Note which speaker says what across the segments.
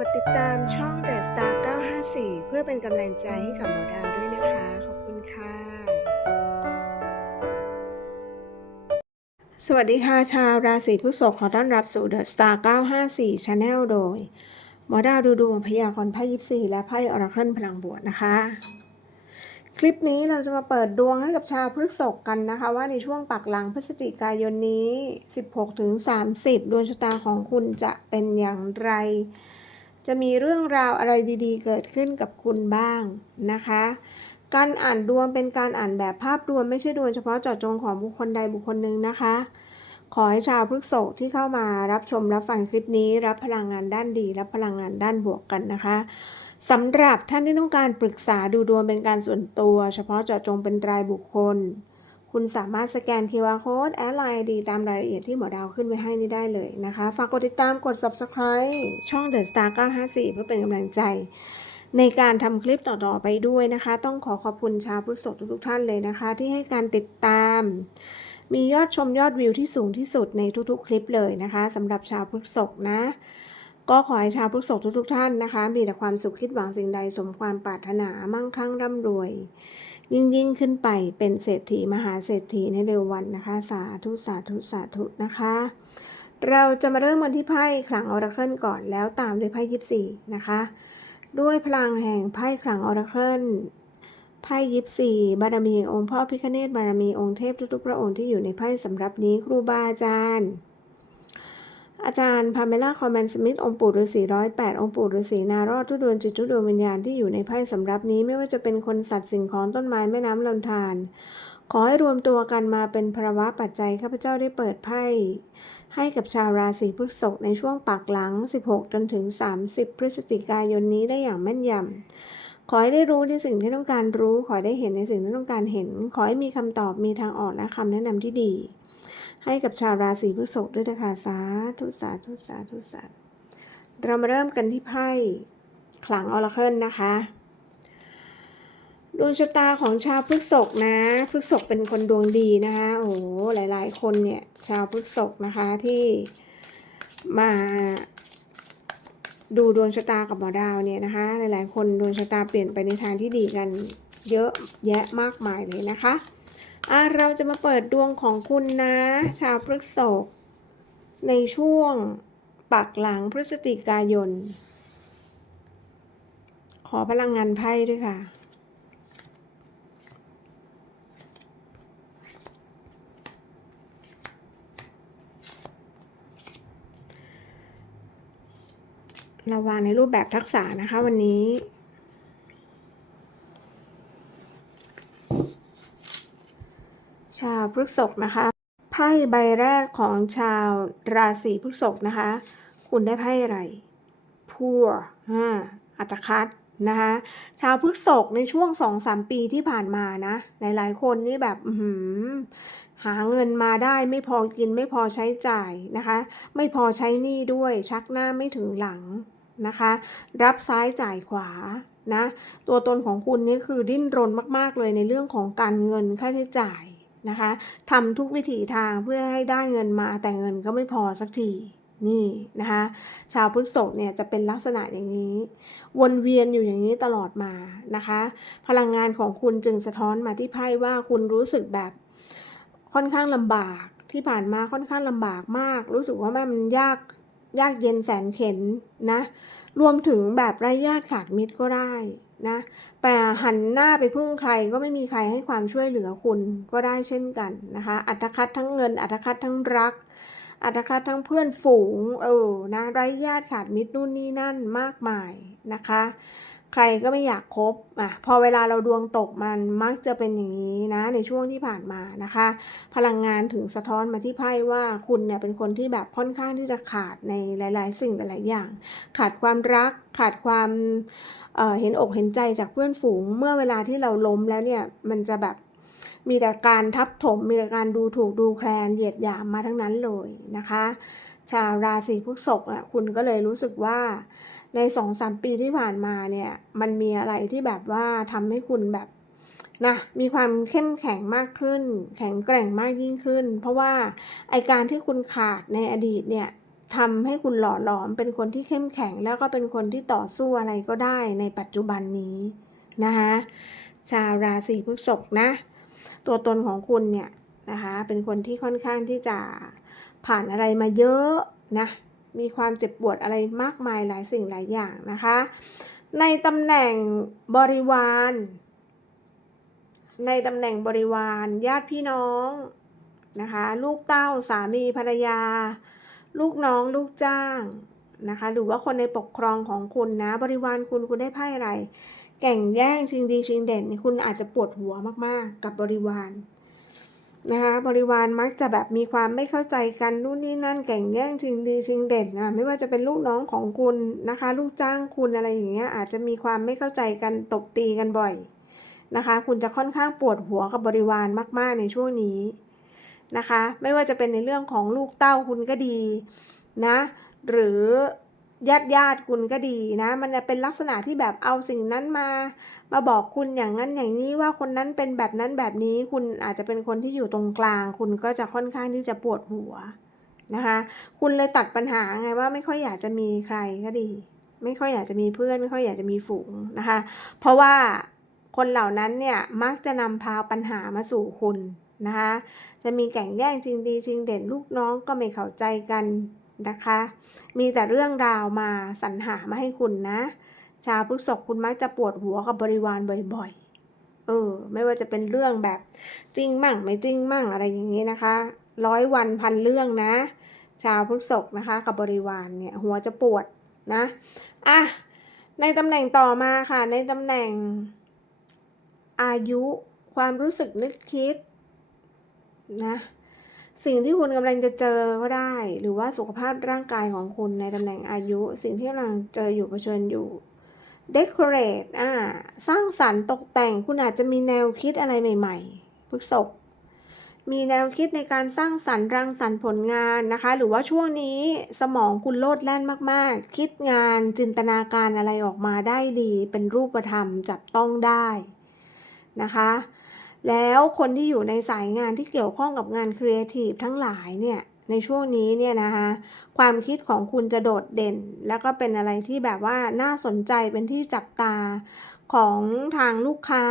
Speaker 1: กดติดตามช่อง The Star 954 เพื่อเป็นกำลังใจให้กับหมอดาวด้วยนะคะ ขอบคุณค่ะ สวัสดีค่ะชาวราศีพฤษภขอต้อนรับสู่ The Star 954 Channel โดย หมอดาวดูดวงพยากรณ์ไพ่ยิปซีและไพ่ออราเคิลพลังบวกนะคะ คลิปนี้เราจะมาเปิดดวงให้กับชาวพฤษภกันนะคะ ว่าในช่วงปักหลังพฤศจิกายนนี้ 16ถึง30 ดวงชะตาของคุณจะเป็นอย่างไร จะมีเรื่องราวอะไรดีๆ เกิดขึ้นกับคุณบ้างนะคะ การอ่านดวงเป็นการอ่านแบบภาพรวมไม่ใช่ดวงเฉพาะเจาะจงของบุคคลใดบุคคลหนึ่งนะคะ ขอให้ชาวพฤกษภที่เข้ามารับชมรับฟังคลิปนี้ รับพลังงานด้านดี รับพลังงานด้านบวกกันนะคะสำหรับท่านที่ต้องการปรึกษาดูดวงเป็นการส่วนตัว เฉพาะเจาะจงเป็นรายบุคคล คุณสามารถสแกน QR Code แอดไลน์ดีตามรายละเอียดที่หมอดาวขึ้นไว้ให้นี่ได้เลยนะคะ ฝากกดติดตามกด Subscribe ช่อง The Star 954 เพื่อเป็นกำลังใจ ในการทำคลิปต่อๆไปด้วยนะคะ ต้องขอขอบคุณชาวพฤษภทุกๆท่านเลยนะคะ ที่ให้การติดตาม มียอดชมยอดวิวที่สูงที่สุดในทุกๆ คลิปเลยนะคะสำหรับชาวพฤษภนะก็ขอให้ชาวพฤษภทุกๆท่านนะคะ มีแต่ความสุขคิดหวังสิ่งใดสมความปรารถนามั่งคั่งร่ำรวย ยิ่งยิ่งขึ้นไปเป็นเศรษฐีมหาเศรษฐีในเร็ววันนะคะ สาธุสาธุสาธุนะคะ เราจะมาเริ่มกันที่ไพ่ขลังออราเคิลก่อนแล้วตามด้วยไพ่ยิปซีนะคะ ด้วยพลังแห่งไพ่ขลังออราเคิลไพ่ยิปซีบารมีองค์พ่อพิคเนตบารมีองค์เทพทุกๆพระองค์ที่อยู่ในไพ่สำหรับนี้ครูบาอาจารย์ อาจารย์พาเมล่าคอมแมนสมิธองค์ปู่ฤาษีร้อยแปดองค์ปู่ฤาษีนารอดทุดวงจิตทุดวงวิญญาณที่อยู่ในไพ่สำรับนี้ไม่ว่าจะเป็นคนสัตว์สิ่งของต้นไม้แม่น้ำลำธารขอให้รวมตัวกันมาเป็นภาวะปัจจัยข้าพเจ้าได้เปิดไพ่ให้กับชาวราศีพฤษภในช่วงปักหลัง 16 จนถึง 30 พฤศจิกายนนี้ได้อย่างแม่นยำ ขอให้ได้รู้ในสิ่งที่ต้องการรู้ ขอให้ได้เห็นในสิ่งที่ต้องการเห็น ขอให้มีคำตอบ มีทางออกและคำแนะนำที่ดี ให้กับชาวราศีพฤษภด้วยนะคะสาธุสาธุสาธุสาธุเรามาเริ่มกันที่ไพ่ขลังออราเคิลนะคะดวงชะตาของชาวพฤษภนะพฤษภเป็นคนดวงดีนะคะโอ้โหหลาย ๆ คนเนี่ยชาวพฤษภนะคะที่มาดูดวงชะตากับหมอดาวเนี่ยนะคะ หลาย ๆ คนดวงชะตาเปลี่ยนไปในทางที่ดีกันเยอะแยะมากมายเลยนะคะ อะเราจะมาเปิดดวงของคุณนะ ชาวพฤกษภในช่วงปักหลังพฤศจิกายน ขอพลังงานไพ่ด้วยค่ะ เราวางในรูปแบบทักษะนะคะวันนี้าวพฤษภนะคะ ไพ่ใบแรกของชาวราศีพฤษภนะคะ คุณได้ไพ่อะไรพัวอัตคัดนะคะชาวพฤษภในช่วงสองสามปีที่ผ่านมานะ หลาย ๆ คนนี่แบบอือหือหาเงินมาได้ไม่พอกินไม่พอใช้จ่ายนะคะ ไม่พอใช้หนี้ด้วยชักหน้าไม่ถึงหลังนะคะ รับซ้ายจ่ายขวานะ ตัวตนของคุณนี่คือดิ้นรนมาก ๆ เลยในเรื่องของการเงินค่าใช้จ่าย นะคะทำทุกวิถีทางเพื่อให้ได้เงินมาแต่เงินก็ไม่พอสักทีนี่นะคะชาวพฤษภเนี่ยจะเป็นลักษณะอย่างนี้ วนเวียนอยู่อย่างนี้ตลอดมานะคะ พลังงานของคุณจึงสะท้อนมาที่ไพ่ว่าคุณรู้สึกแบบค่อนข้างลำบากที่ผ่านมาค่อนข้างลำบากมาก รู้สึกว่ามันยากยากเย็นแสนเข็นนะรวมถึงแบบไร้ญาติขาดมิตรก็ได้นะ แต่หันหน้าไปพึ่งใครก็ไม่มีใครให้ความช่วยเหลือคุณก็ได้เช่นกันนะคะ อัตคัดทั้งเงิน อัตคัดทั้งรัก อัตคัดทั้งเพื่อนฝูง เออ นะไร้ญาติขาดมิตรนู่นนี่นั่นมากมายนะคะ ใครก็ไม่อยากคบอะ พอเวลาเราดวงตกมันมักจะเป็นอย่างนี้นะ ในช่วงที่ผ่านมานะคะ พลังงานถึงสะท้อนมาที่ไพ่ว่าคุณเนี่ยเป็นคนที่แบบค่อนข้างที่จะขาดในหลาย ๆ สิ่งหลาย ๆ อย่าง ขาดความรัก ขาดความ เห็นอกเห็นใจจากเพื่อนฝูง เมื่อเวลาที่เราล้มแล้วเนี่ยมันจะแบบมีแต่การทับถมมีแต่การดูถูกดูแคลนเหยียดหยามมาทั้งนั้นเลยนะคะ ชาวราศีพฤษภอะคุณก็เลยรู้สึกว่าในสองสามปีที่ผ่านมาเนี่ยมันมีอะไรที่แบบว่าทำให้คุณแบบนะมีความเข้มแข็งมากขึ้น แข็งแกร่งมากยิ่งขึ้น เพราะว่าไอการที่คุณขาดในอดีตเนี่ย ทำให้คุณหล่อหลอมเป็นคนที่เข้มแข็ง แล้วก็เป็นคนที่ต่อสู้อะไรก็ได้ในปัจจุบันนี้นะคะชาวราศีพฤษภนะ ตัวตนของคุณเนี่ยนะคะเป็นคนที่ค่อนข้างที่จะผ่านอะไรมาเยอะนะมีความเจ็บปวดอะไรมากมายหลายสิ่งหลายอย่างนะคะ ในตำแหน่งบริวาร ในตำแหน่งบริวาร ญาติพี่น้องนะคะลูกเต้าสามีภรรยา ลูกน้องลูกจ้างนะคะหรือว่าคนในปกครองของคุณนะ บริวารคุณคุณได้ไพ่อะไร แก่งแย่งชิงดีชิงเด่น คุณอาจจะปวดหัวมากๆ กับบริวารนะคะบริวารมักจะแบบมีความไม่เข้าใจกันนู่นนี่นั่นแก่งแย่งชิงดีชิงเด่นนะไม่ว่าจะเป็นลูกน้องของคุณนะคะ ลูกจ้างคุณอะไรอย่างเงี้ยอาจจะมีความไม่เข้าใจกันตบตีกันบ่อยนะคะ คุณจะค่อนข้างปวดหัวกับบริวารมาก ๆ ในช่วงนี้ นะคะ ไม่ว่าจะเป็นในเรื่องของลูกเต้าคุณก็ดีนะ หรือญาติญาติคุณก็ดีนะ มันจะเป็นลักษณะที่แบบเอาสิ่งนั้นมา มาบอกคุณอย่างนั้นอย่างนี้ว่าคนนั้นเป็นแบบนั้นแบบนี้คุณอาจจะเป็นคนที่อยู่ตรงกลาง คุณก็จะค่อนข้างที่จะปวดหัวนะคะ คุณเลยตัดปัญหาไงว่าไม่ค่อยอยากจะมีใครก็ดี ไม่ค่อยอยากจะมีเพื่อน ไม่ค่อยอยากจะมีฝูงนะคะ เพราะว่าคนเหล่านั้นเนี่ยมักจะนำพาปัญหามาสู่คุณ นะคะจะมีแก่งแย่งชิงดีชิงเด่นลูกน้องก็ไม่เข้าใจกันนะคะ มีแต่เรื่องราวมาสรรหามาให้คุณนะ ชาวพฤษภคุณมักจะปวดหัวกับบริวารบ่อยๆ เออ ไม่ว่าจะเป็นเรื่องแบบจริงมั่งไม่จริงมั่งอะไรอย่างนี้นะคะ ร้อยวันพันเรื่องนะ ชาวพฤษภนะคะกับบริวารเนี่ยหัวจะปวดนะ อะ ในตำแหน่งต่อมาค่ะ ในตำแหน่งอายุความรู้สึกนึกคิด นะ สิ่งที่คุณกำลังจะเจอก็ได้ หรือว่าสุขภาพร่างกายของคุณในตำแหน่งอายุ สิ่งที่กำลังเจออยู่เผชิญอยู่ decorate อ่า สร้างสรรค์ตกแต่ง คุณอาจจะมีแนวคิดอะไรใหม่ๆพฤกษกมีแนวคิดในการสร้างสรรค์รังสรรค์ผลงานนะคะ หรือว่าช่วงนี้สมองคุณโลดแล่นมากๆ คิดงานจินตนาการอะไรออกมาได้ดี เป็นรูปธรรมจับต้องได้นะคะ แล้วคนที่อยู่ในสายงานที่เกี่ยวข้องกับงานครีเอทีฟทั้งหลายเนี่ยในช่วงนี้เนี่ยนะคะความคิดของคุณจะโดดเด่น แล้วก็เป็นอะไรที่แบบว่าน่าสนใจเป็นที่จับตาของทางลูกค้า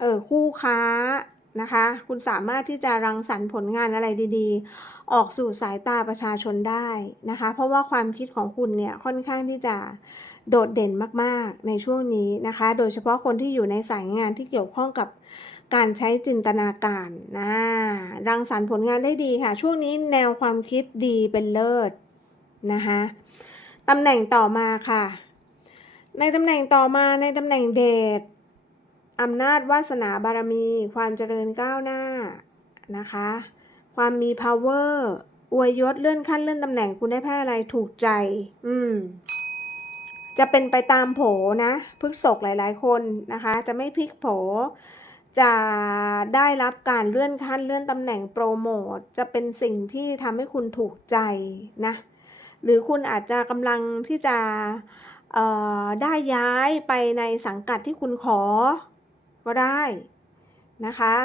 Speaker 1: เออคู่ค้านะคะ คุณสามารถที่จะรังสรรค์ผลงานอะไรดีๆ ออกสู่สายตาประชาชนได้นะคะ เพราะว่าความคิดของคุณเนี่ยค่อนข้างที่จะโดดเด่นมากๆในช่วงนี้นะคะ โดยเฉพาะคนที่อยู่ในสายงานที่เกี่ยวข้องกับ การใช้จินตนาการนะรังสรรค์ผลงานได้ดีค่ะ ช่วงนี้แนวความคิดดีเป็นเลิศนะคะตำแหน่งต่อมาค่ะ ในตำแหน่งต่อมาในตำแหน่งเดชอำนาจวาสนาบารมี ความเจริญก้าวหน้านะคะ ความมี power อวยยศเลื่อนขั้นเลื่อนตำแหน่งคุณได้แพ้อะไรถูกใจ อืม จะเป็นไปตามโผนะพึกศกหลาย ๆ คนนะคะ จะไม่พลิกโผ จะได้รับการเลื่อนขั้นเลื่อนตำแหน่งโปรโมทจะเป็นสิ่งที่ทำให้คุณถูกใจนะ หรือคุณอาจจะกำลังที่จะได้ย้ายไปในสังกัดที่คุณขอก็ได้นะคะ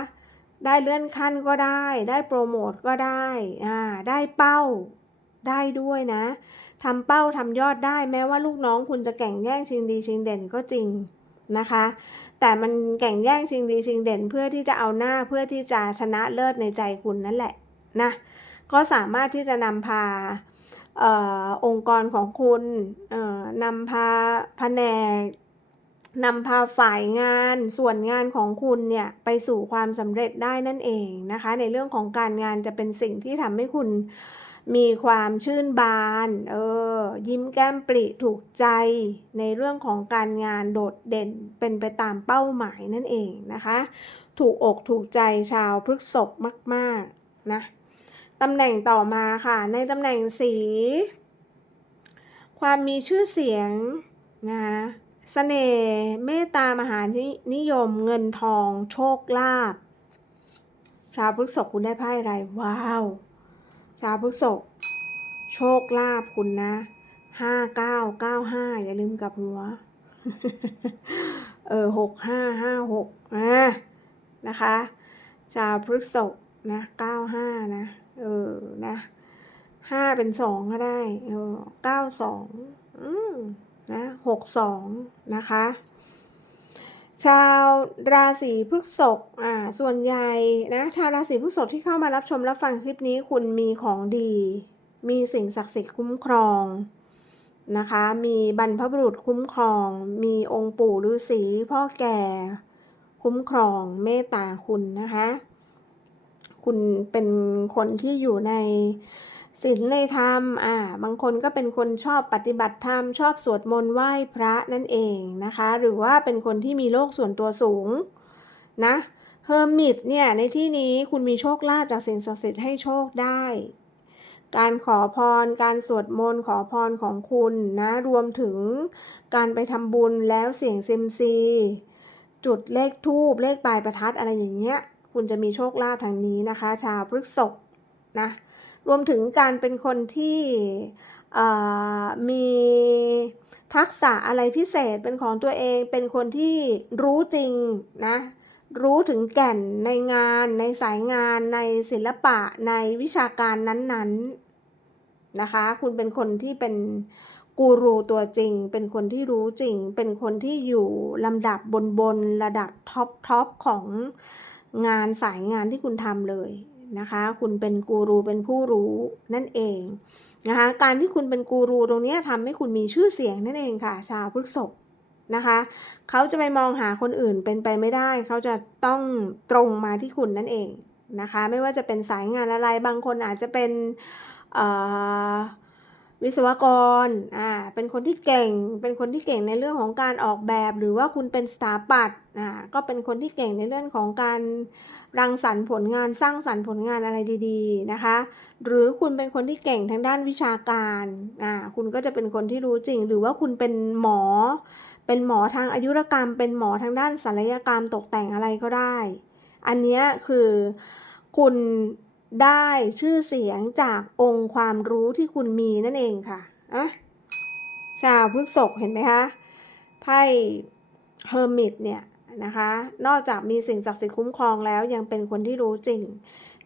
Speaker 1: ได้เลื่อนขั้นก็ได้ ได้โปรโมทก็ได้อ่าได้เป้าได้ด้วยนะทำเป้าทำยอดได้แม้ว่าลูกน้องคุณจะแข่งแย่งชิงดีชิงเด่นก็จริงนะคะ แต่มันแข่งแย่งชิงดีชิงเด่นเพื่อที่จะเอาหน้าเพื่อที่จะชนะเลิศในใจคุณนั่นแหละนะก็สามารถที่จะนำพาอองค์กรของคุณนำพาแผนกนำพาฝ่ายงานส่วนงานของคุณเนี่ยไปสู่ความสำเร็จได้นั่นเองนะคะ ในเรื่องของการงานจะเป็นสิ่งที่ทำให้คุณ มีความชื่นบาน เออ ยิ้มแก้มปริถูกใจ ในเรื่องของการงานโดดเด่นเป็นไปตามเป้าหมายนั่นเองนะคะ ถูกอกถูกใจชาวพฤกษภมากๆนะตำแหน่งต่อมาค่ะ ในตำแหน่งสี ความมีชื่อเสียงนะคะสเสน่ห์เมตตามหานิยมเงินทองโชคลาภชาวพฤกษภคุณได้ไพ่อะไรว้าว ชาวพฤกษภโชคลาภคุณนะห้าเก้าเก้าห้าอย่าลืมกับหัว เออหกห้าห้าหกอะนะคะ ชาวพฤกษภนะเก้าห้านะ เออ นะห้าเป็นสองก็ได้ เออเก้าสอง อืมนะหกสองนะคะ ชาวราศีพฤษภอ่า ส่วนใหญ่นะ ชาวราศีพฤษภที่เข้ามารับชมรับฟังคลิปนี้คุณมีของดี มีสิ่งศักดิ์สิทธิ์คุ้มครองนะคะ มีบรรพบุรุษคุ้มครอง มีองค์ปู่ฤาษีพ่อแก่ คุ้มครองเมตตาคุณนะคะ คุณเป็นคนที่อยู่ใน ศีลในธรรม อ่า บางคนก็เป็นคนชอบปฏิบัติธรรม ชอบสวดมนต์ไหว้พระนั่นเองนะคะ หรือว่าเป็นคนที่มีโลกส่วนตัวสูงนะ เฮอร์มิตเนี่ย ในที่นี้คุณมีโชคลาภจากสิ่งศักดิ์สิทธิ์ให้โชคได้ การขอพร การสวดมนต์ขอพรของคุณนะ รวมถึงการไปทำบุญแล้วเสี่ยงเซมซี จุดเลขทูบเลขปลายประทัดอะไรอย่างเงี้ย คุณจะมีโชคลาภทางนี้นะคะ ชาวพฤกษภนะ รวมถึงการเป็นคนที่มีทักษะอะไรพิเศษเป็นของตัวเอง เป็นคนที่รู้จริงนะ รู้ถึงแก่นในงานในสายงานในศิลปะในวิชาการนั้นๆนะคะ คุณเป็นคนที่เป็นกูรูตัวจริง เป็นคนที่รู้จริง เป็นคนที่อยู่ลำดับบนบนระดับท็อปท็อปของงานสายงานที่คุณทำเลย นะคะ คุณเป็นกูรูเป็นผู้รู้นั่นเองนะคะ การที่คุณเป็นกูรูตรงนี้ทำให้คุณมีชื่อเสียงนั่นเองค่ะ ชาวพฤกษภนะคะ เขาจะไปมองหาคนอื่นเป็นไปไม่ได้ เขาจะต้องตรงมาที่คุณนั่นเองนะคะ ไม่ว่าจะเป็นสายงานอะไรบางคนอาจจะเป็นวิศวกร อ่า เป็นคนที่เก่ง เป็นคนที่เก่งในเรื่องของการออกแบบ หรือว่าคุณเป็นสถาปัตย์ อ่า ก็เป็นคนที่เก่งในเรื่องของการ รังสรรค์ผลงานสร้างสรรค์ผลงานอะไรดีๆนะคะ หรือคุณเป็นคนที่เก่งทางด้านวิชาการอ่าคุณก็จะเป็นคนที่รู้จริง หรือว่าคุณเป็นหมอ เป็นหมอทางอายุรกรรม เป็นหมอทางด้านศัลยกรรมตกแต่งอะไรก็ได้ อันนี้คือคุณได้ชื่อเสียงจากองค์ความรู้ที่คุณมีนั่นเองค่ะอะชาวพฤกษกเห็นไหมคะไพ่เฮอร์มิตเนี่ย นะคะ นอกจากมีสิ่งศักดิ์สิทธิ์คุ้มครองแล้วยังเป็นคนที่รู้จริง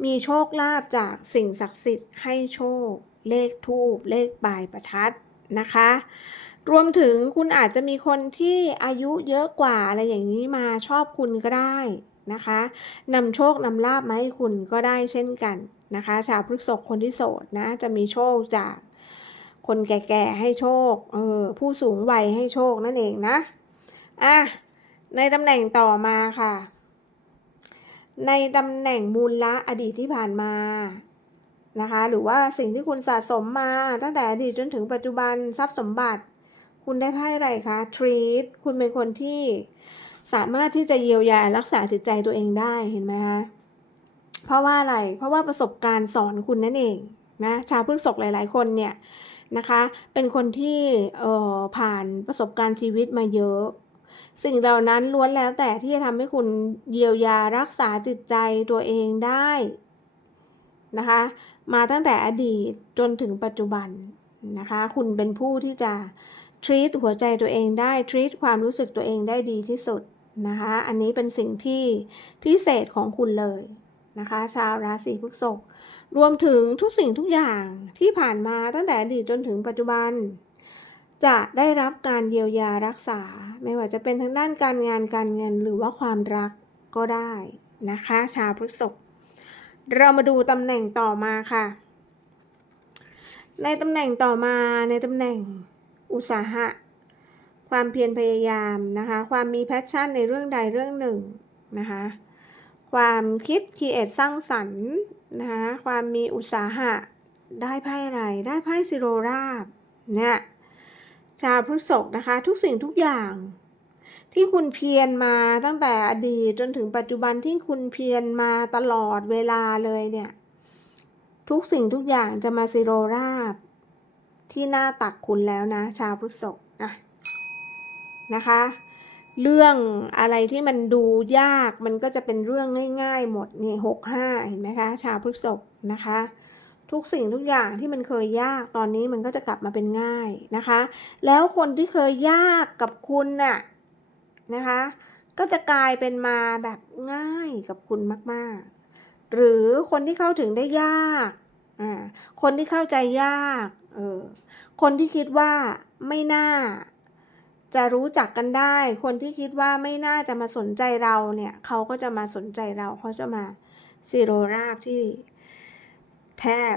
Speaker 1: มีโชคลาภจากสิ่งศักดิ์สิทธิ์ให้โชค เลขทูบเลขปลายประทัดนะคะ รวมถึงคุณอาจจะมีคนที่อายุเยอะกว่าอะไรอย่างนี้มาชอบคุณก็ได้นะคะนำโชคนำลาบมาให้คุณก็ได้เช่นกันนะคะ ชาวพฤกษกคนที่โสดนะจะมีโชคจากคนแก่ๆให้โชค เออผู้สูงวัยให้โชคนั่นเองนะ อะ ในตำแหน่งต่อมาค่ะ ในตำแหน่งมูลละอดีตที่ผ่านมานะคะ หรือว่าสิ่งที่คุณสะสมมาตั้งแต่อดีตจนถึงปัจจุบันทรัพย์สมบัติ คุณได้ไพ่อะไรคะทรีตคุณเป็นคนที่สามารถที่จะเยียวยารักษาจิตใจตัวเองได้เห็นไหมคะเพราะว่าอะไร เพราะว่าประสบการณ์สอนคุณนั่นเองนะชาวพฤกษกหลาย ๆ คนเนี่ยนะคะ เป็นคนที่เอ่อผ่านประสบการณ์ชีวิตมาเยอะ สิ่งเหล่านั้นล้วนแล้วแต่ที่จะทำให้คุณเยียวยารักษาจิตใจตัวเองได้นะคะ มาตั้งแต่อดีตจนถึงปัจจุบันนะคะ คุณเป็นผู้ที่จะ treat หัวใจตัวเองได้ treat ความรู้สึกตัวเองได้ดีที่สุดนะคะ อันนี้เป็นสิ่งที่พิเศษของคุณเลยนะคะ ชาวราศีพฤษภรวมถึงทุกสิ่งทุกอย่างที่ผ่านมาตั้งแต่อดีตจนถึงปัจจุบัน จะได้รับการเยียวยารักษา ไม่ว่าจะเป็นทางด้านการงานการเงินหรือว่าความรักก็ได้นะคะ ชาวพฤษภเรามาดูตำแหน่งต่อมาค่ะ ในตำแหน่งต่อมาในตำแหน่งอุตสาหะ ความเพียรพยายามนะคะ ความมีแพชชั่นในเรื่องใดเรื่องหนึ่งนะคะ ความคิดคิดเอทสร้างสรรค์นะคะ ความมีอุตสาหะ ได้ไพ่อะไร ได้ไพ่ซิโรราบเนี่ย ชาวพฤษภนะคะ ทุกสิ่งทุกอย่าง ที่คุณเพียรมาตั้งแต่อดีตจนถึงปัจจุบันที่คุณเพียรมาตลอดเวลาเลยเนี่ย ทุกสิ่งทุกอย่างจะมาซิโรราบ ที่หน้าตักคุณแล้วนะ ชาวพฤษภนะนะคะ เรื่องอะไรที่มันดูยากมันก็จะเป็นเรื่องง่าย ๆ หมดนี่หกห้าเห็นไหมคะ ชาวพฤษภนะคะ ทุกสิ่งทุกอย่างที่มันเคยยากตอนนี้มันก็จะกลับมาเป็นง่ายนะคะ แล้วคนที่เคยยากกับคุณน่ะนะคะ ก็จะกลายเป็นมาแบบง่ายกับคุณมากๆ หรือคนที่เข้าถึงได้ยากอ่าคนที่เข้าใจยากเออคนที่คิดว่าไม่น่าจะรู้จักกันได้ คนที่คิดว่าไม่น่าจะมาสนใจเราเนี่ย เขาก็จะมาสนใจเราเขาจะมาซีโรราบที่ แทบ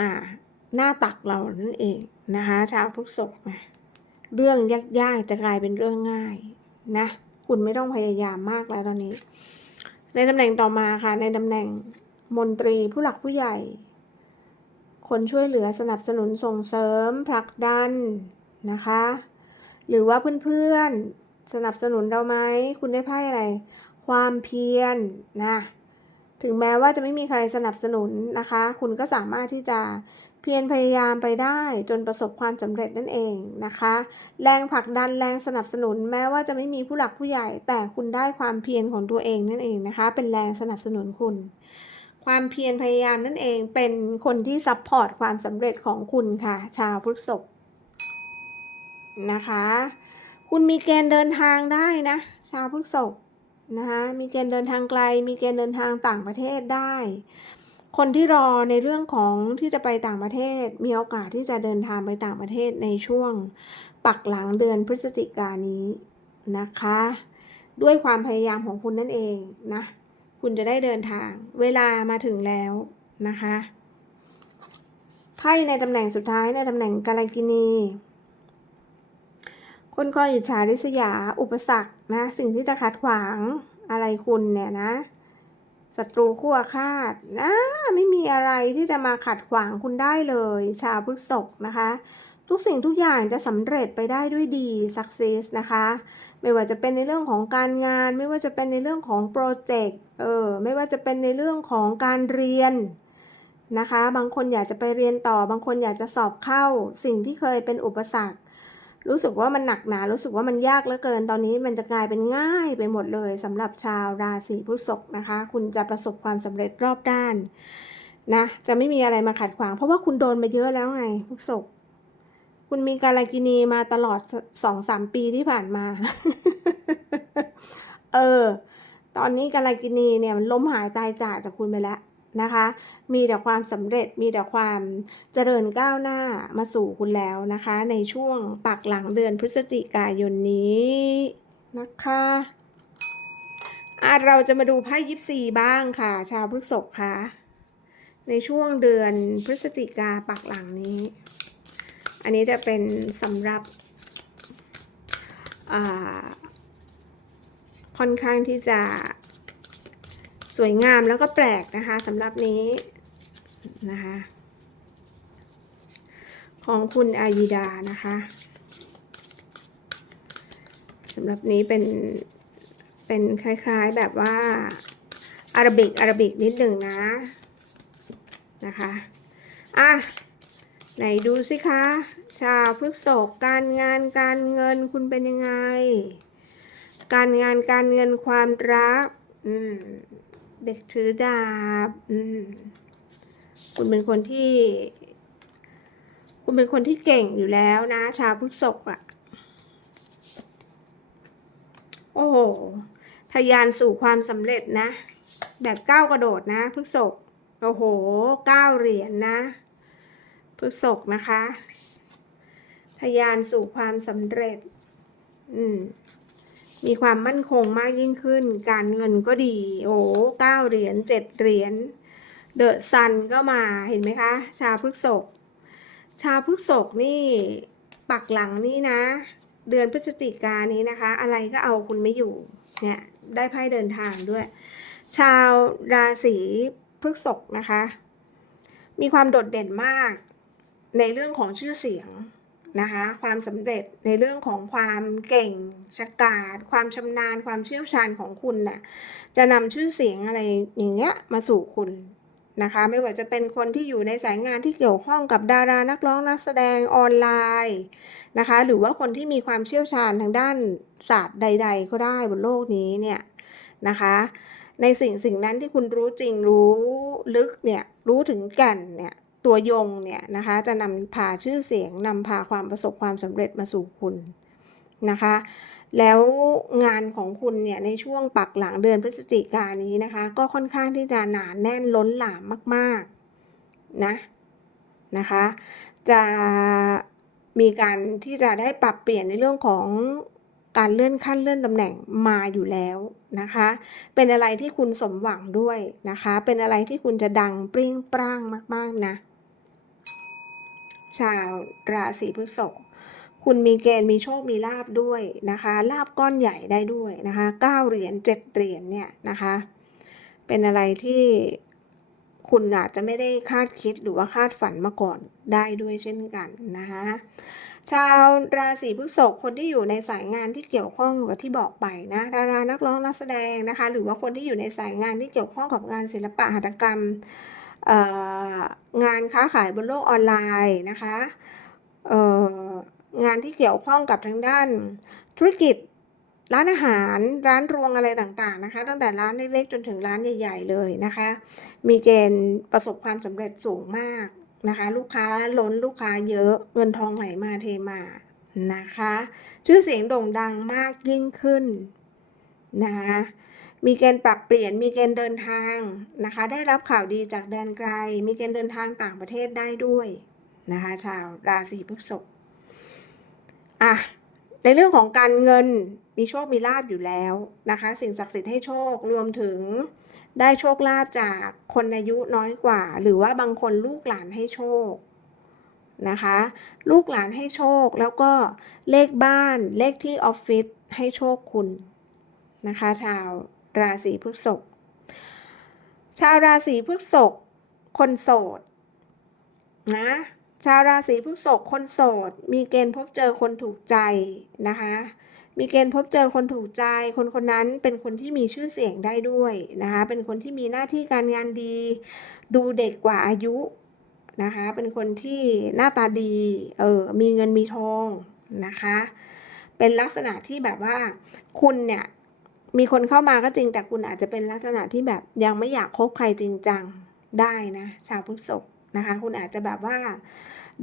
Speaker 1: อ่าหน้าตักเรานั่นเองนะคะชาวพฤษภนะเรื่องยากๆจะกลายเป็นเรื่องง่ายนะคุณไม่ต้องพยายามมากแล้วตอนนี้ ในตำแหน่งต่อมาค่ะ ในตำแหน่งมนตรีผู้หลักผู้ใหญ่ คนช่วยเหลือสนับสนุนส่งเสริมผลักดันนะคะ หรือว่าเพื่อนๆสนับสนุนเราไหม คุณได้ไพ่อะไร ความเพียรนะ ถึงแม้ว่าจะไม่มีใครสนับสนุนนะคะ คุณก็สามารถที่จะเพียรพยายามไปได้จนประสบความสำเร็จนั่นเองนะคะ แรงผลักดันแรงสนับสนุนแม้ว่าจะไม่มีผู้หลักผู้ใหญ่ แต่คุณได้ความเพียรของตัวเองนั่นเองนะคะ เป็นแรงสนับสนุนคุณ ความเพียรพยายามนั่นเองเป็นคนที่ซัพพอร์ตความสำเร็จของคุณค่ะ ชาวพฤษภนะคะ คุณมีเกณฑ์เดินทางได้นะ ชาวพฤษภ นะคะมีเกณฑ์เดินทางไกล มีเกณฑ์เดินทางต่างประเทศได้ คนที่รอในเรื่องของที่จะไปต่างประเทศ มีโอกาสที่จะเดินทางไปต่างประเทศในช่วง ปักหลังเดือนพฤศจิกายนนี้นะคะ ด้วยความพยายามของคุณนั่นเองนะ คุณจะได้เดินทาง เวลามาถึงแล้วนะคะไพ่ในตำแหน่งสุดท้ายในตำแหน่งกาลกินี คนคอยอิจฉาริษยา อุปสรรคนะ สิ่งที่จะขัดขวางอะไรคุณเนี่ยนะศัตรูคู่อาฆาตนะไม่มีอะไรที่จะมาขัดขวางคุณได้เลย ชาวพฤษภนะคะ ทุกสิ่งทุกอย่างจะสำเร็จไปได้ด้วยดี success นะคะ ไม่ว่าจะเป็นในเรื่องของการงาน ไม่ว่าจะเป็นในเรื่องของโปรเจกต์เออไม่ว่าจะเป็นในเรื่องของการเรียนนะคะ บางคนอยากจะไปเรียนต่อ บางคนอยากจะสอบเข้า สิ่งที่เคยเป็นอุปสรรค รู้สึกว่ามันหนักหนา รู้สึกว่ามันยากเหลือเกิน ตอนนี้มันจะกลายเป็นง่ายไปหมดเลยสำหรับชาวราศีพฤษภนะคะ คุณจะประสบความสำเร็จรอบด้านนะ จะไม่มีอะไรมาขัดขวาง เพราะว่าคุณโดนมาเยอะแล้วไงพฤษภคุณมีการากินีมาตลอดสองสามปีที่ผ่านมา เออ ตอนนี้การากินีเนี่ยมันล้มหายตายจากจากคุณไปแล้ว นะคะ มีแต่ความสำเร็จมีแต่ความเจริญก้าวหน้ามาสู่คุณแล้วนะคะ ในช่วงปักหลังเดือนพฤศจิกายนนี้นะคะอะเราจะมาดูไพ่ยิปซีบ้างค่ะ ชาวพฤษภค่ะ ในช่วงเดือนพฤศจิกาปักหลังนี้ อันนี้จะเป็นสำหรับค่อนข้างที่จะ สวยงามแล้วก็แปลกนะคะสำหรับนี้นะคะ ของคุณอายิดานะคะสำหรับนี้เป็นเป็นคล้ายๆแบบว่าอาราบิกอาราบิกนิดหนึ่งนะนะคะอะไหนดูสิคะ ชาวพฤกษกการงานการเงินคุณเป็นยังไง การงานการเงินความรัก อืม เด็กถือดาบคุณเป็นคนที่ คุณเป็นคนที่เก่งอยู่แล้วนะ ชาวพฤกษกอะ่ะ โอ้โหทะยานสู่ความสำเร็จนะ แบบก้าวกระโดดนะพฤกษกโอ้โหก้าวเหรียญนะพฤกษกนะคะ ทะยานสู่ความสำเร็จ อืม มีความมั่นคงมากยิ่งขึ้น การเงินก็ดี โอ้เก้าเหรียญเจ็ดเหรียญ เดอะซันก็มา เห็นไหมคะ ชาวพฤกษก ชาวพฤกษกนี่ปักหลังนี่นะ เดือนพฤศจิกายนนี้นะคะ อะไรก็เอาคุณไม่อยู่ เนี่ย ได้ไพ่เดินทางด้วย ชาวราศีพฤษภนะคะ มีความโดดเด่นมากในเรื่องของชื่อเสียง นะคะความสำเร็จในเรื่องของความเก่งชะกาจความชำนาญความเชี่ยวชาญของคุณนะ่ะจะนำชื่อเสียงอะไรอย่างเงี้ยมาสู่คุณนะคะไม่ว่าจะเป็นคนที่อยู่ในสายงานที่เกี่ยวข้องกับดารานักร้องนักแสดงออนไลน์นะคะหรือว่าคนที่มีความเชี่ยวชาญทางด้านศาสตร์ใด ๆ ก็ได้บนโลกนี้เนี่ยนะคะในสิ่งสิ่งนั้นที่คุณรู้จริงรู้ลึกเนี่ยรู้ถึงแก่นเนี่ย ตัวยงเนี่ยนะคะจะนำพาชื่อเสียงนำพาความประสบความสำเร็จมาสู่คุณนะคะ แล้วงานของคุณเนี่ยในช่วงปักหลังเดือนพฤศจิกายนนี้นะคะ ก็ค่อนข้างที่จะหนานแน่นล้นหลามมากๆนะนะคะ จะมีการที่จะได้ปรับเปลี่ยนในเรื่องของการเลื่อนขั้นเลื่อนตำแหน่งมาอยู่แล้วนะคะ เป็นอะไรที่คุณสมหวังด้วยนะคะ เป็นอะไรที่คุณจะดังเปรี้ยงปร้างมาก ๆ นะ ชาวราศีพฤษภคุณมีเกณฑ์มีโชคมีลาบด้วยนะคะลาบก้อนใหญ่ได้ด้วยนะคะเก้าเหรียญเจ็ดเหรียญเนี่ยนะคะเป็นอะไรที่คุณอาจจะไม่ได้คาดคิดหรือว่าคาดฝันมาก่อนได้ด้วยเช่นกันนะคะชาวราศีพฤษภคนที่อยู่ในสายงานที่เกี่ยวข้องกับที่บอกไปนะดารานักร้องนักแสดงนะคะ หรือว่าคนที่อยู่ในสายงานที่เกี่ยวข้องกับงานศิลปะหัตถกรรม งานค้าขายบนโลกออนไลน์นะคะงานที่เกี่ยวข้องกับทางด้านธุรกิจร้านอาหารร้านรวงอะไรต่างๆนะคะ ตั้งแต่ร้านเล็กๆจนถึงร้านใหญ่ๆเลยนะคะ มีเกณฑ์ประสบความสำเร็จสูงมากนะคะ ลูกค้าล้นลูกค้าเยอะเงินทองไหลมาเทมานะคะ ชื่อเสียงโด่งดังมากยิ่งขึ้นนะคะ มีเกณฑ์ปรับเปลี่ยน มีเกณฑ์เดินทางนะคะ ได้รับข่าวดีจากแดนไกล มีเกณฑ์เดินทางต่างประเทศได้ด้วยนะคะชาวราศีพฤษภอะในเรื่องของการเงินมีโชคมีลาบอยู่แล้วนะคะ สิ่งศักดิ์สิทธิ์ให้โชครวมถึงได้โชคลาภจากคนอายุน้อยกว่า หรือว่าบางคนลูกหลานให้โชคนะคะ ลูกหลานให้โชคแล้วก็เลขบ้านเลขที่ออฟฟิศให้โชคคุณนะคะ ชาว ราศีพฤษภชาวราศีพฤษภคนโสดนะชาวราศีพฤษภคนโสด มีเกณฑ์พบเจอคนถูกใจนะคะ มีเกณฑ์พบเจอคนถูกใจ คนคนนั้นเป็นคนที่มีชื่อเสียงได้ด้วยนะคะ เป็นคนที่มีหน้าที่การงานดี ดูเด็กกว่าอายุนะคะ เป็นคนที่หน้าตาดี เออ มีเงินมีทองนะคะ เป็นลักษณะที่แบบว่าคุณเนี่ย มีคนเข้ามาก็จริงแต่คุณอาจจะเป็นลักษณะที่แบบยังไม่อยากคบใครจริงจังได้นะ ชาวพฤษภนะคะ คุณอาจจะแบบว่า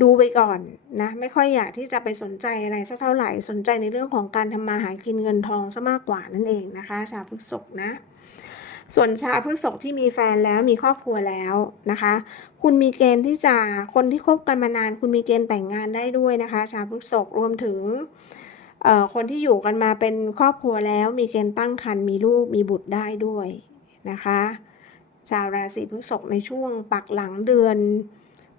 Speaker 1: ดูไปก่อนนะ ไม่ค่อยอยากที่จะไปสนใจอะไรสักเท่าไหร่สนใจในเรื่องของการทำมาหากินเงินทองซะมากกว่านั่นเองนะคะ ชาวพฤษภนะ ส่วนชาวพฤษภที่มีแฟนแล้วมีครอบครัวแล้วนะคะ คุณมีเกณฑ์ที่จะคนที่คบกันมานาน คุณมีเกณฑ์แต่งงานได้ด้วยนะคะ ชาวพฤษภรวมถึง คนที่อยู่กันมาเป็นครอบครัวแล้วมีเกณฑ์ตั้งครรภ์มีลูกมีบุตรได้ด้วยนะคะ ชาวราศีพฤษภในช่วงปักหลังเดือน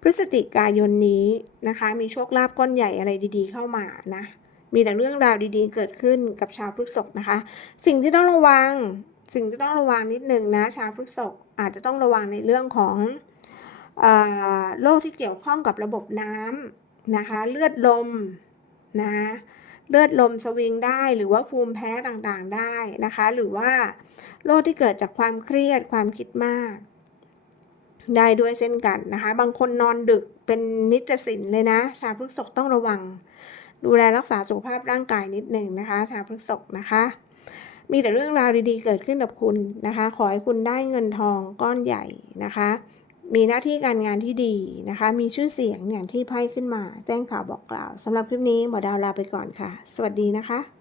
Speaker 1: พฤศจิกายนนี้นะคะ มีโชคลาภก้อนใหญ่อะไรดีๆเข้ามานะมีแต่เรื่องราวดีๆ เกิดขึ้นกับชาวพฤษภนะคะ สิ่งที่ต้องระวังสิ่งที่ต้องระวังนิดนึงนะชาวพฤษภอาจจะต้องระวังในเรื่องของโรคที่เกี่ยวข้องกับระบบน้ำนะคะ เลือดลมนะ เลือดลมสวิงได้หรือว่าภูมิแพ้ต่างๆได้นะคะ หรือว่าโรคที่เกิดจากความเครียดความคิดมาก ได้ด้วยเช่นกันนะคะ บางคนนอนดึกเป็นนิจสินเลยนะ ชาพฤษภต้องระวัง ดูแลรักษาสุขภาพร่างกายนิดหนึ่งนะคะ ชาพฤษภนะคะ มีแต่เรื่องราวดีๆ เกิดขึ้นกับคุณนะคะ ขอให้คุณได้เงินทองก้อนใหญ่นะคะ มีหน้าที่การงานที่ดีนะคะ มีชื่อเสียงอย่างที่ไพ่ขึ้นมา แจ้งข่าวบอกกล่าวสำหรับคลิปนี้หมอดาวลาไปก่อนค่ะ สวัสดีนะคะ